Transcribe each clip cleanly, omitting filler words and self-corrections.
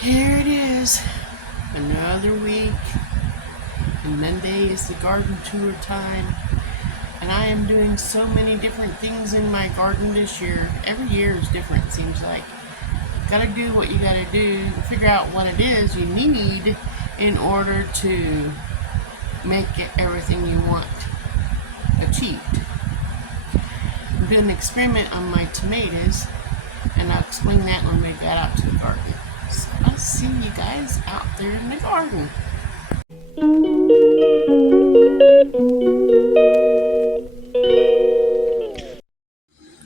Here it is, another week, and Monday is the garden tour time. And I am doing so many different things in my garden this year. Every year is different, it seems like. Gotta do what you gotta do, figure out what it is you need in order to make everything you want achieved. I'm doing an experiment on my tomatoes, and I'll explain that when we get out to the garden. So I'll see you guys out there in the garden.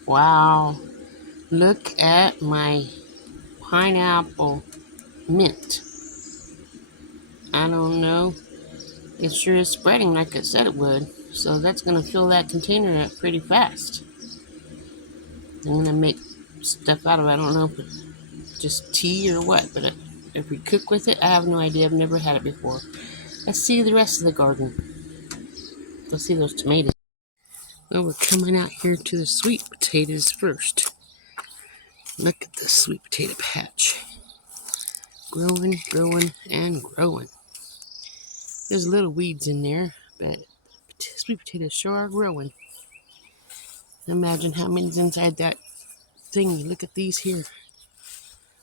Wow, look at my pineapple mint. I don't know. It sure is spreading like it said it would. So that's going to fill that container up pretty fast. I'm going to make stuff out of it. I don't know if it's just tea or what, but if we cook with it, I have no idea. I've never had it before. Let's see the rest of the garden. Let's see those tomatoes. Well, we're coming out here to the sweet potatoes first. Look at the sweet potato patch. Growing, growing, and growing. There's little weeds in there, but sweet potatoes sure are growing. Imagine how many's inside that thing. Look at these here.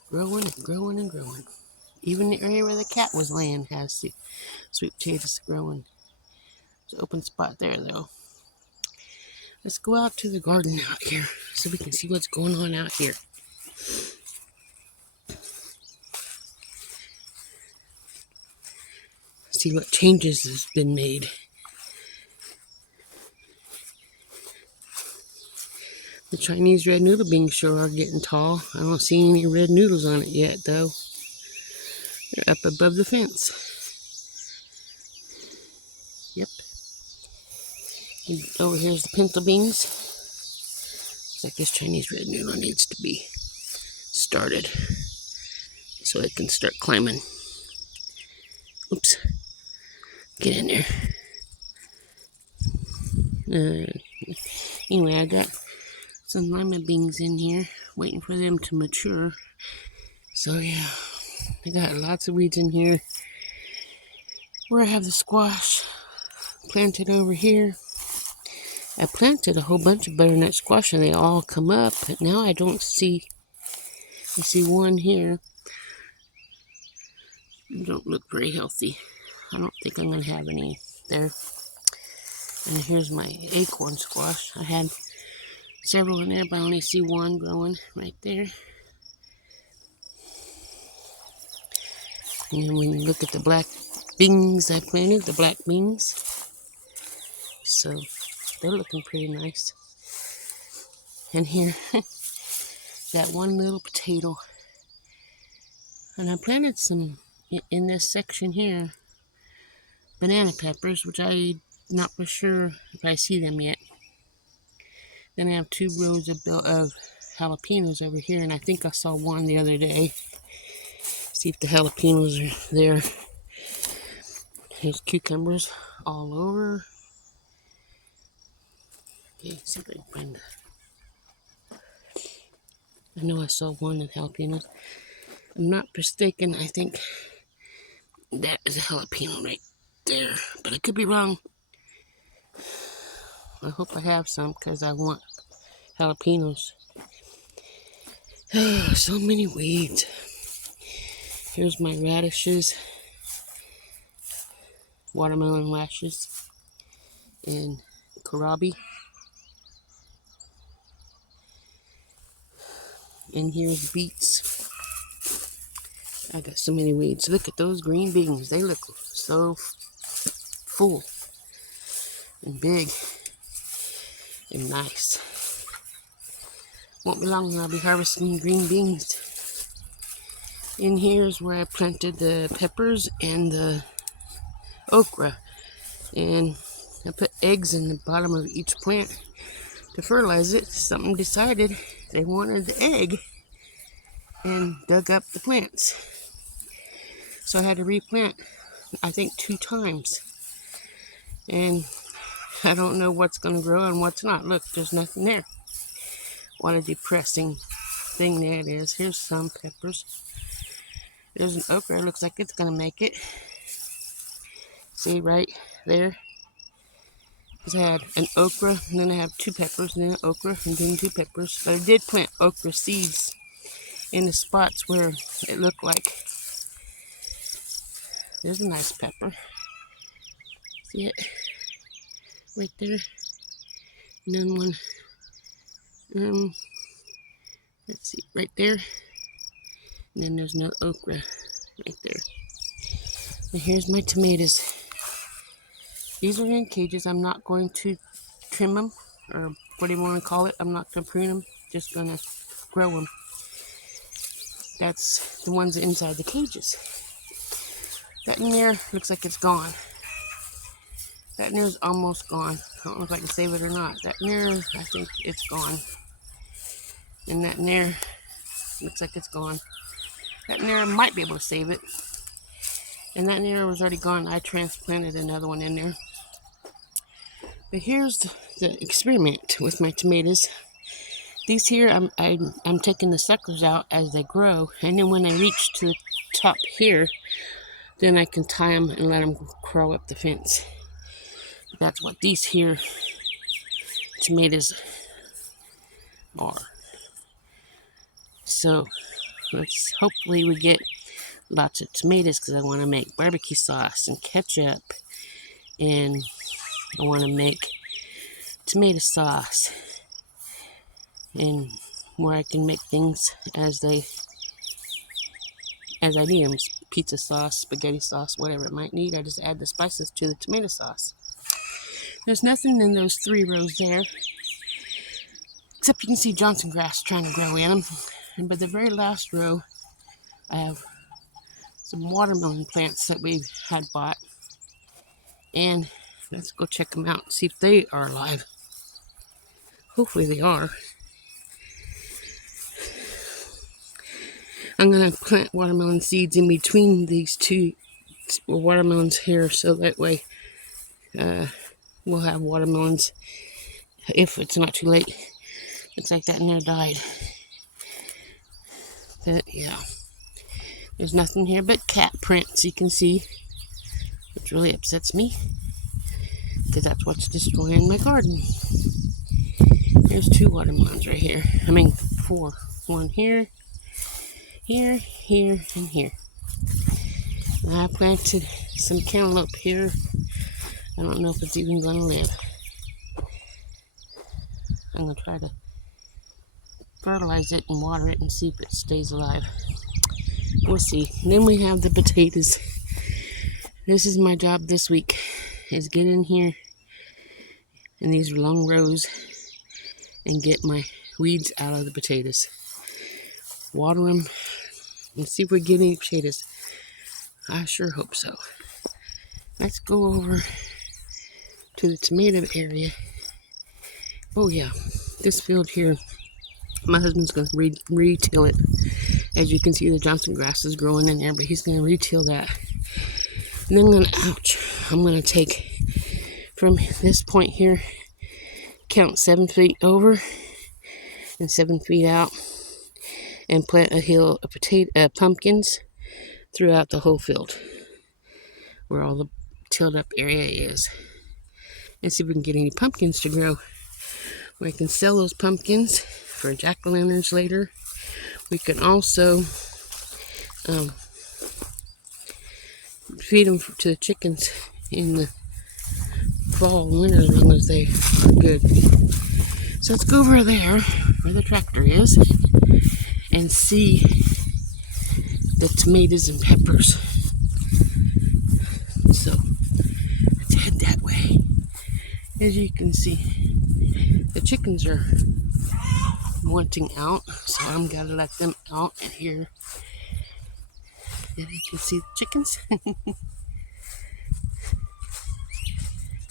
Growing and growing and growing. Even the area where the cat was laying has sweet potatoes growing. There's an open spot there, though. Let's go out to the garden out here so we can see what's going on out here. See what changes has been made. The Chinese red noodle beans sure are getting tall. I don't see any red noodles on it yet, though. They're up above the fence. Yep. And over here's the pinto beans. Looks like this Chinese red noodle needs to be started so it can start climbing. Oops. Get in there. Anyway, I got some lima beans in here, waiting for them to mature. So yeah, I got lots of weeds in here. Where I have the squash planted over here. I planted a whole bunch of butternut squash and they all come up, but now I don't see. You see one here. They don't look very healthy. I don't think I'm going to have any there. And here's my acorn squash. I had several in there, but I only see one growing right there. And then when you look at the black beans I planted, the black beans. So they're looking pretty nice. And here, that one little potato. And I planted some in this section here, banana peppers, which I'm not for sure if I see them yet. Then I have 2 rows of jalapenos over here, and I think I saw one the other day. See if the jalapenos are there. There's cucumbers all over. Okay, see if I can find that. I know I saw one of jalapenos. I'm not mistaken, I think that is a jalapeno right there, but I could be wrong. I hope I have some because I want jalapenos. So many weeds. Here's my radishes, watermelon lashes, and kohlrabi. And here's beets. I got so many weeds. Look at those green beans. They look so full and big and nice. Won't be long and I'll be harvesting green beans. In here is where I planted the peppers and the okra. And I put eggs in the bottom of each plant to fertilize it. Something decided they wanted the egg and dug up the plants. So I had to replant, I think 2 times. And I don't know what's going to grow and what's not. Look, there's nothing there. What a depressing thing that is. Here's some peppers. There's an okra. It looks like it's gonna make it. See right there? I had an okra, and then I have 2 peppers, and then an okra, and then 2 peppers. But I did plant okra seeds in the spots where it looked like. There's a nice pepper. See it? Right there. And then one, let's see, right there. And then there's no okra right there. And here's my tomatoes. These are in cages. I'm not going to trim them, or what do you want to call it. I'm not going to prune them, just going to grow them. That's the ones inside the cages. That in there looks like it's gone. That in there is almost gone. I don't know if I can save it or not. That in there, I think it's gone. And that in there looks like it's gone. That in there, I might be able to save it. And that in there was already gone. I transplanted another one in there. But here's the experiment with my tomatoes. These here, I'm taking the suckers out as they grow. And then when I reach to the top here, then I can tie them and let them crawl up the fence. That's what these here tomatoes are. So let's hopefully we get lots of tomatoes, because I want to make barbecue sauce and ketchup, and I want to make tomato sauce, and where I can make things as I need them. Pizza sauce, spaghetti sauce, whatever it might need. I just add the spices to the tomato sauce. There's nothing in those 3 rows there, except you can see Johnson grass trying to grow in them. But the very last row, I have some watermelon plants that we had bought. And let's go check them out and see if they are alive. Hopefully they are. I'm going to plant watermelon seeds in between these 2 watermelons here, so that way we'll have watermelons if it's not too late. Looks like that in there died. But yeah, there's nothing here but cat prints, you can see, which really upsets me, because that's what's destroying my garden. There's 2 watermelons right here. I mean 4. One here, here, here, and here. And I planted some cantaloupe here. I don't know if it's even going to live. I'm going to try to fertilize it and water it and see if it stays alive. We'll see. And then we have the potatoes. This is my job this week, is get in here in these long rows and get my weeds out of the potatoes. Water them and see if we get any potatoes. I sure hope so. Let's go over to the tomato area. Oh yeah, this field here, my husband's going to re-till it. As you can see, the Johnson grass is growing in there, but he's going to re-till that. And then I'm going to take from this point here, count 7 feet over and 7 feet out, and plant a hill of pumpkins throughout the whole field where all the tilled up area is, and see if we can get any pumpkins to grow. We can sell those pumpkins for jack-o'-lanterns later. We can also feed them to the chickens in the fall and winter, as long as they are good. So let's go over there where the tractor is and see the tomatoes and peppers. So let's head that way. As you can see, the chickens are wanting out, so I'm gonna let them out in here. And you can see the chickens.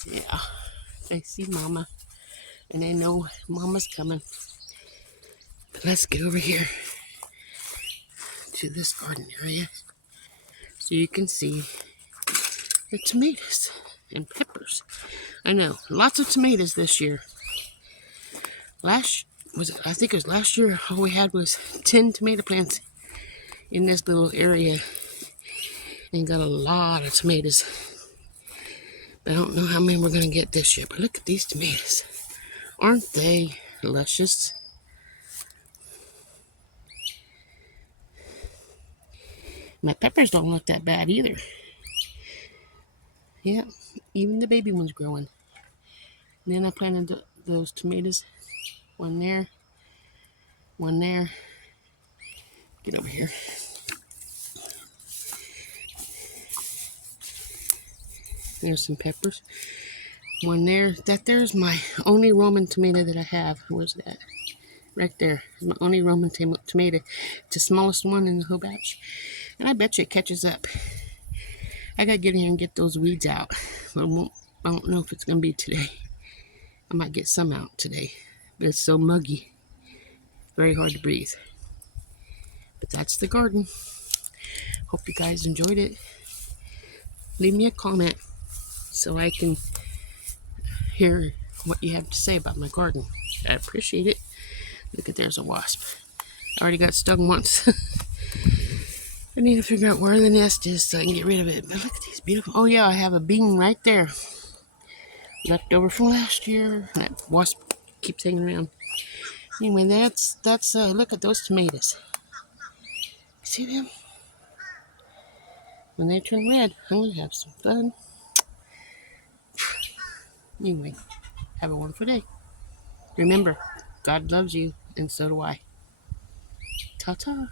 Yeah, they see Mama, and they know Mama's coming. But let's get over here to this garden area so you can see the tomatoes and peppers. I know, lots of tomatoes this year. I think it was last year, all we had was 10 tomato plants in this little area. And got a lot of tomatoes. But I don't know how many we're going to get this year. But look at these tomatoes. Aren't they luscious? My peppers don't look that bad either. Yeah, even the baby one's growing. And then I planted those tomatoes. One there. One there. Get over here. There's some peppers. One there. That there's my only Roman tomato that I have. Where's that? Right there. My only Roman tomato. It's the smallest one in the whole batch. And I bet you it catches up. I gotta get in here and get those weeds out. But I don't know if it's gonna be today. I might get some out today. But it's so muggy. Very hard to breathe. But that's the garden. Hope you guys enjoyed it. Leave me a comment so I can hear what you have to say about my garden. I appreciate it. Look at, there's a wasp. I already got stung once. I need to figure out where the nest is so I can get rid of it. But look at these beautiful. Oh yeah, I have a bean right there. Left over from last year. That wasp keeps hanging around. Anyway, that's look at those tomatoes. See them? When they turn red, I'm gonna have some fun. Anyway, have a wonderful day. Remember, God loves you, and so do I. Ta-ta.